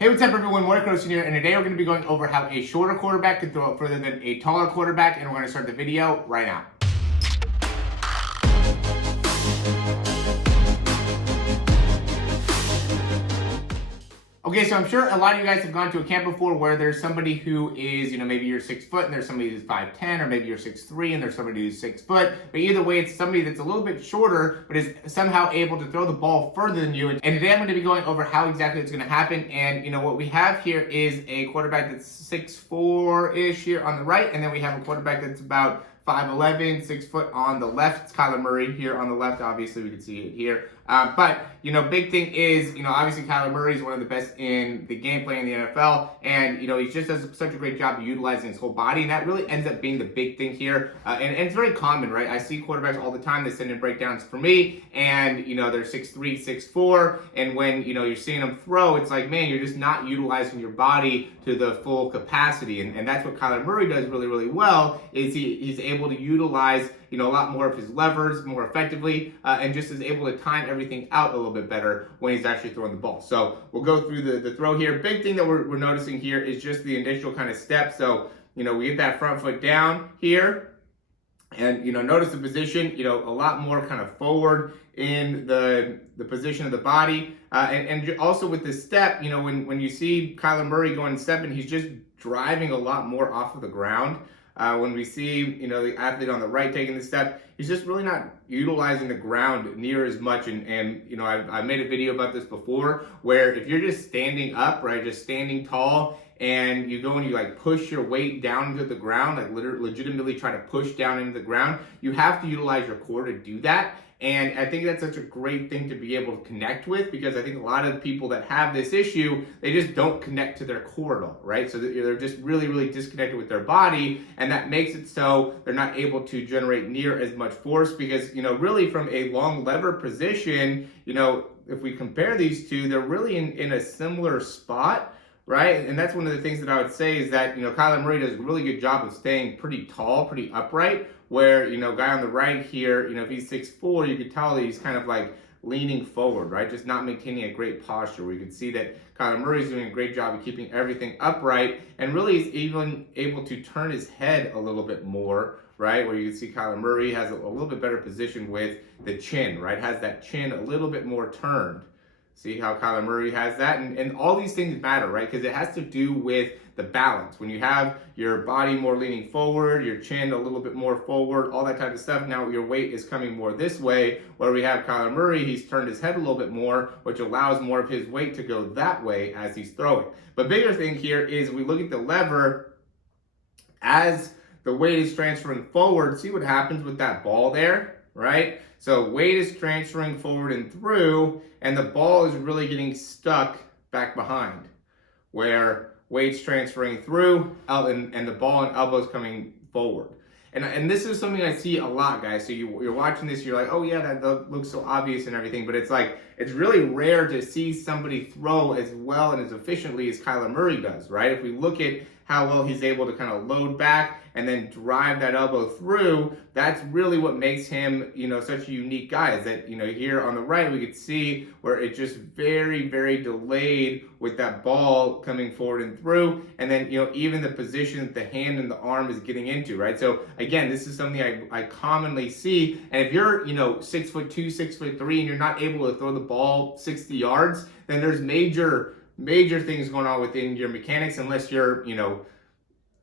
Hey, what's up everyone? Morey Croson here, and today we're going to be going over how a shorter quarterback can throw it further than a taller quarterback, and we're going to start the video right now. Okay, so I'm sure a lot of you guys have gone to a camp before where there's somebody who is, maybe you're 6 foot and there's somebody who's 5'10", or maybe you're 6'3" and there's somebody who's 6 foot. But either way, it's somebody that's a little bit shorter, but is somehow able to throw the ball further than you. And today I'm going to be going over how exactly it's going to happen. And what we have here is a quarterback that's 6'4"-ish here on the right, and then we have a quarterback that's about 5'11", 6 foot on the left. It's Kyler Murray here on the left. Obviously, we can see it here. But big thing is, obviously Kyler Murray is one of the best in the game playing in the NFL, and he just does such a great job of utilizing his whole body, and that really ends up being the big thing here. And it's very common, right? I see quarterbacks all the time that send in breakdowns for me, and they're 6'3", 6'4", and when you're seeing them throw, it's like, man, you're just not utilizing your body to the full capacity, and that's what Kyler Murray does really, really well. Is he's able to utilize a lot more of his levers more effectively, and just is able to time everything out a little bit better when he's actually throwing the ball. So we'll go through the throw here. Big thing that we're noticing here is just the initial kind of step. So we get that front foot down here, and notice the position, a lot more kind of forward in the position of the body, and also with the step, when you see Kyler Murray going stepping, he's just driving a lot more off of the ground. When we see, the athlete on the right taking the step, he's just really not utilizing the ground near as much. And I've made a video about this before, where if you're just standing up, right, just standing tall, and you go and you like push your weight down to the ground, like legitimately try to push down into the ground, you have to utilize your core to do that. And I think that's such a great thing to be able to connect with, because I think a lot of people that have this issue, they just don't connect to their core at all, right? So they're just really, really disconnected with their body, and that makes it so they're not able to generate near as much force, because, really from a long lever position, if we compare these two, they're really in a similar spot, right? And that's one of the things that I would say is that, Kyler Murray does a really good job of staying pretty tall, pretty upright, where, guy on the right here, if he's 6'4", you could tell that he's kind of like leaning forward, right? Just not maintaining a great posture. We can see that Kyler Murray is doing a great job of keeping everything upright, and really is even able to turn his head a little bit more, right? Where you can see Kyler Murray has a little bit better position with the chin, right? Has that chin a little bit more turned. See how Kyler Murray has that? And all these things matter, right? Because it has to do with the balance. When you have your body more leaning forward, your chin a little bit more forward, all that type of stuff, now your weight is coming more this way. Where we have Kyler Murray, he's turned his head a little bit more, which allows more of his weight to go that way as he's throwing. But bigger thing here is we look at the lever, as the weight is transferring forward, see what happens with that ball there, right? So weight is transferring forward and through, and the ball is really getting stuck back behind, where weight's transferring through, and the ball and elbows coming forward. And this is something I see a lot, guys. So you're watching this, you're like, oh yeah, that looks so obvious and everything, but it's like, it's really rare to see somebody throw as well and as efficiently as Kyler Murray does, right? If we look at how well he's able to kind of load back and then drive that elbow through, that's really what makes him, such a unique guy. Is that, here on the right, we could see where it's just very, very delayed with that ball coming forward and through, and then, even the position that the hand and the arm is getting into, right? So again, this is something I commonly see, and if you're, 6'2", 6'3", and you're not able to throw the ball 60 yards, then there's major things going on within your mechanics, unless you're,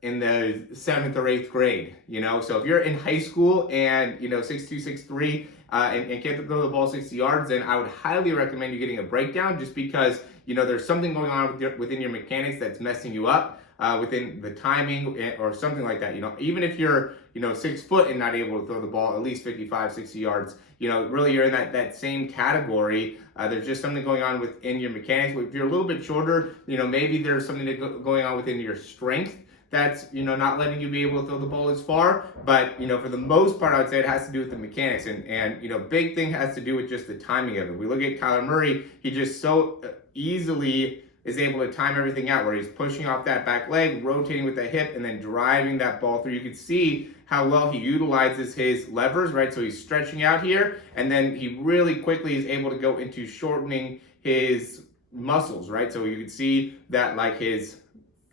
in the 7th or 8th grade, So if you're in high school and, 6'2", 6'3", and can't throw the ball 60 yards, then I would highly recommend you getting a breakdown, just because, there's something going on within your mechanics that's messing you up, within the timing or something like that. Even if you're, 6 foot and not able to throw the ball at least 55, 60 yards, really you're in that same category. There's just something going on within your mechanics. If you're a little bit shorter, maybe there's something going on within your strength that's, not letting you be able to throw the ball as far. But, for the most part, I would say it has to do with the mechanics. And big thing has to do with just the timing of it. We look at Kyler Murray, he just so easily is able to time everything out, where he's pushing off that back leg, rotating with the hip, and then driving that ball through. You can see how well he utilizes his levers, right? So he's stretching out here, and then he really quickly is able to go into shortening his muscles, right? So you can see that like his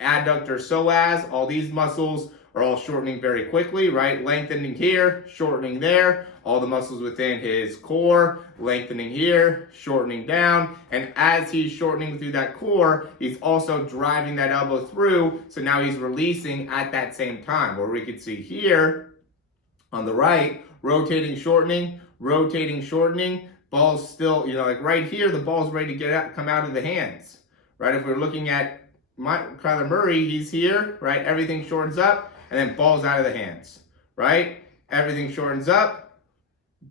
adductor psoas, all these muscles are all shortening very quickly, right? Lengthening here, shortening there. All the muscles within his core, lengthening here, shortening down. And as he's shortening through that core, he's also driving that elbow through. So now he's releasing at that same time. Where we could see here on the right, rotating, shortening, ball's still, like right here, the ball's ready to come out of the hands, right? If we're looking at Kyler Murray, he's here, right? Everything shortens up, and then ball's out of the hands, right? Everything shortens up,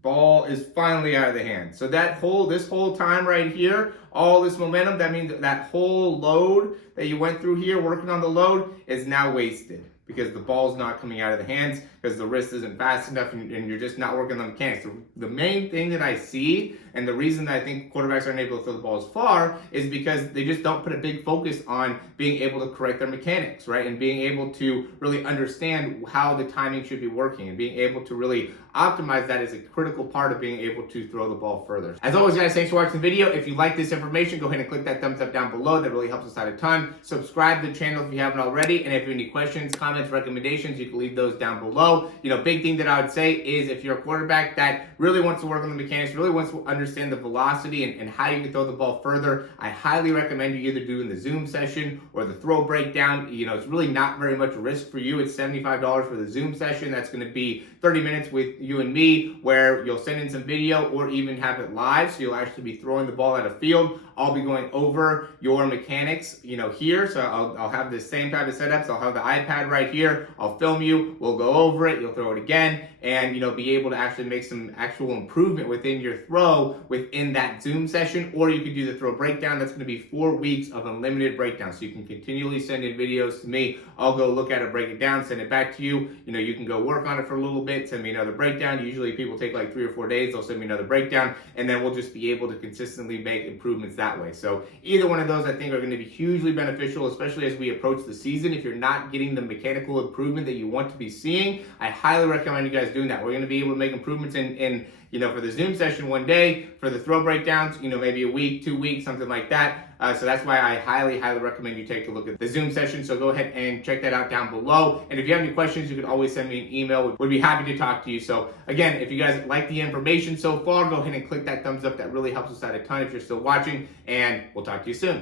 ball is finally out of the hands. So this whole time right here, all this momentum, that means that whole load that you went through here, working on the load, is now wasted because the ball's not coming out of the hands because the wrist isn't fast enough and you're just not working on the mechanics. The main thing that I see and the reason that I think quarterbacks aren't able to throw the ball as far is because they just don't put a big focus on being able to correct their mechanics, right? And being able to really understand how the timing should be working and being able to really optimize that is a critical part of being able to throw the ball further. As always, guys, thanks for watching the video. If you like this information, go ahead and click that thumbs up down below. That really helps us out a ton. Subscribe to the channel if you haven't already. And if you have any questions, comments, recommendations, you can leave those down below. Big thing that I would say is if you're a quarterback that really wants to work on the mechanics, really wants to understand the velocity and how you can throw the ball further, I highly recommend you either doing the Zoom session or the throw breakdown. It's really not very much risk for you. It's $75 for the Zoom session. That's going to be 30 minutes with you and me where you'll send in some video or even have it live. So you'll actually be throwing the ball at a field. I'll be going over your mechanics, here. So I'll have the same type of setups. I'll have the iPad right here. I'll film you. We'll go over it. You'll throw it again and, be able to actually make some actual improvement within your throw within that Zoom session. Or you could do the throw breakdown. That's going to be 4 weeks of unlimited breakdown. So you can continually send in videos to me. I'll go look at it, break it down, send it back to you. You can go work on it for a little bit, send me another breakdown. Usually people take like 3 or 4 days. They'll send me another breakdown and then we'll just be able to consistently make improvements that way. So either one of those I think are going to be hugely beneficial, especially as we approach the season. If you're not getting the mechanical improvement that you want to be seeing, I highly recommend you guys doing that. We're going to be able to make improvements in for the Zoom session 1 day, for the throw breakdowns, maybe a week, 2 weeks, something like that. So that's why I highly recommend you take a look at the Zoom session. So go ahead and check that out down below. And if you have any questions, you can always send me an email. We'd be happy to talk to you. So again, if you guys like the information so far, go ahead and click that thumbs up. That really helps us out a ton if you're still watching. And we'll talk to you soon.